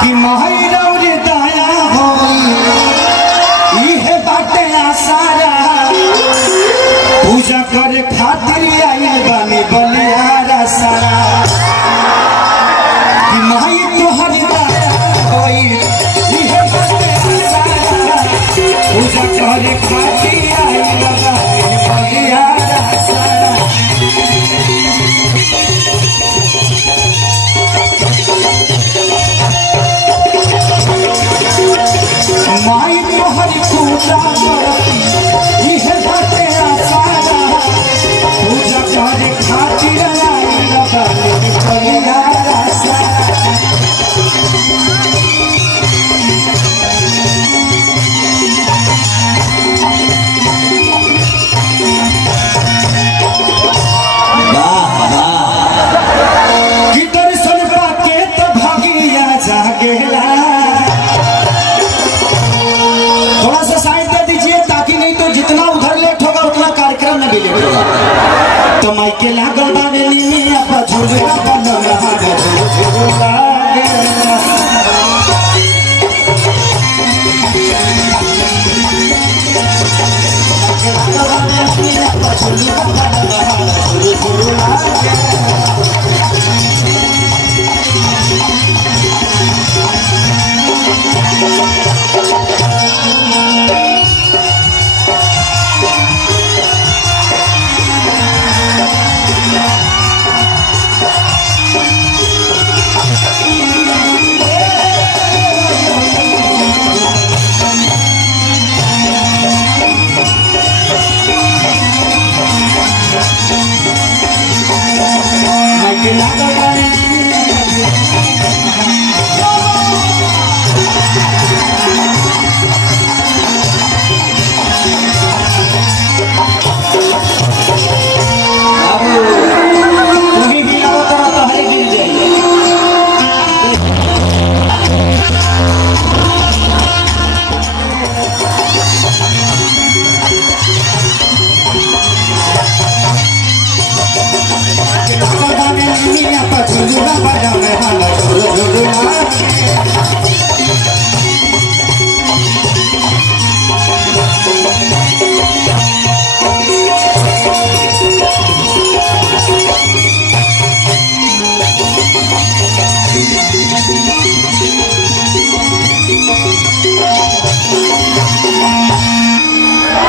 कि महरौर दया होई इहे बाटे आसारा पूजा करे खातिर आइल बानी बलियारा सारा कि माई तोहर दया होई इहे बाटे आसारा पूजा करे खातिर आइल बानी बलियारा सारा माई तोहर पूजा करती इहे बाटे आसारा पूजा करे खातिर आइल बानी बलियारा सारा कि दर्शन पाके तो भगिया जागेला। थोड़ा सा साइड दे दीजिए ताकि नहीं तो जितना उधर लेट होगा उतना कार्यक्रम में भी लेट होगा। तो माइके लागल बाने नीमिया पर झुलुआ बनल हागा झुलुआ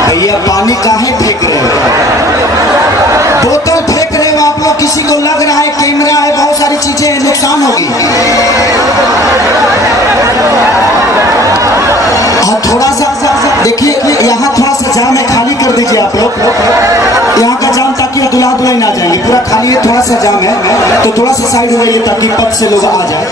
भैया पानी काहे फेंक रहे हो? बोतल फेंक रहे हो आप लोग। किसी को लग रहा है कैमरा है, बहुत सारी चीजें हैं, नुकसान होगी। हाँ थोड़ा सा देखिए, यहाँ थोड़ा सा जाम है, खाली कर दीजिए आप लोग यहाँ का जाम, ताकि दुल्हा दुल्हन आ जाएंगे। पूरा खाली है, थोड़ा सा जाम है तो थोड़ा सा साइड हो जाइए ताकि पथ से लोग आ जाए।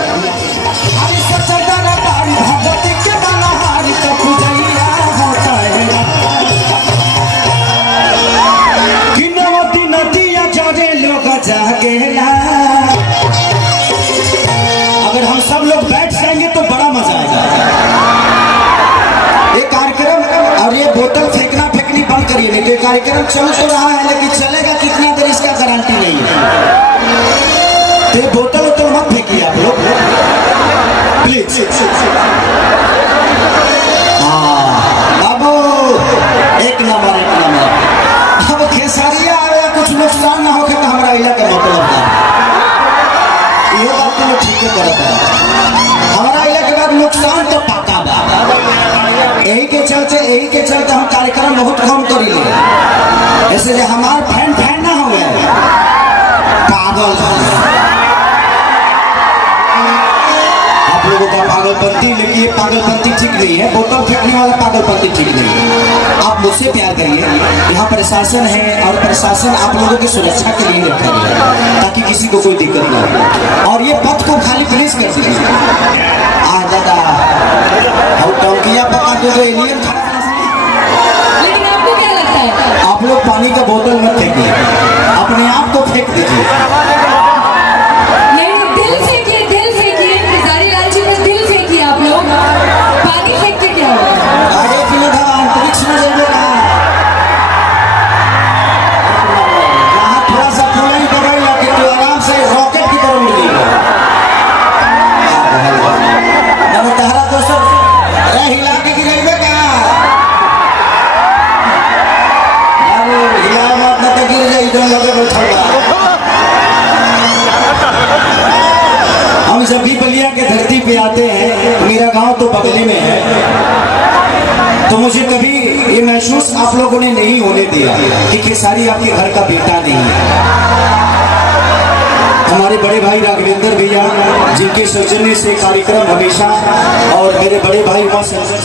अगर हम सब लोग बैठ जाएंगे तो बड़ा मजा आएगा। ये कार्यक्रम और ये बोतल फेंकना फेंकनी बंद करिए, नहीं तो कार्यक्रम चल तो रहा है लेकिन चलेगा कितना देर इसका गारंटी नहीं है। तो ये बोतल तो मत फेंकिए आप लोग प्लीज। हाँ बाबू एक नंबर एक नंबर। अब खेसारिया आया कुछ नुकसान ना हो तो हमारा इलाका मतलब था ये बात तो ठीक है करता है। हमारा इलाके बाद नुकसान तो पक्का बा। यही के चलते हम कार्यक्रम बहुत कम करी ले, ऐसे हमार फैन ना हो गए पागल। आप लोगों का पागलपंती, लेकिन ये पागलपंती ठीक नहीं है। बोतल फेंकने वाला पागलपंती ठीक नहीं है। आप मुझसे प्यार करिए। यहाँ प्रशासन है और प्रशासन आप लोगों की सुरक्षा के लिए रखा गया है ताकि किसी को कोई दिक्कत ना हो। और ये पथ को खाली प्लीज कर दीजिए। आ दादा हम टंकिया पका दो एलियन। लेकिन आपको क्या लगता है? आप लोग पानी का बोतल मत फेंकिए, अपने आप को फेंक दीजिए। दिल फेंकिए खेसारी लाल जी में, दिल फेंकिए आप लोग। पानी फेंक के क्या होगा? आज एक मिनट अंतरिक्ष में जाइएगा, यहाँ थोड़ा सा पूरा ही बगड़ लगे तो आराम से रॉकेट की तरह मिलेगा। इंडिया के धरती पे आते हैं, मेरा गांव तो बगली में है, तो मुझे कभी ये महसूस आप लोगों ने नहीं होने दिया कि खेसारी आपके घर का बेटा नहीं है। हमारे बड़े भाई राघवेंद्र भैया, जिनके सौजन्य से कार्यक्रम हमेशा, और मेरे बड़े भाई उमा शंकर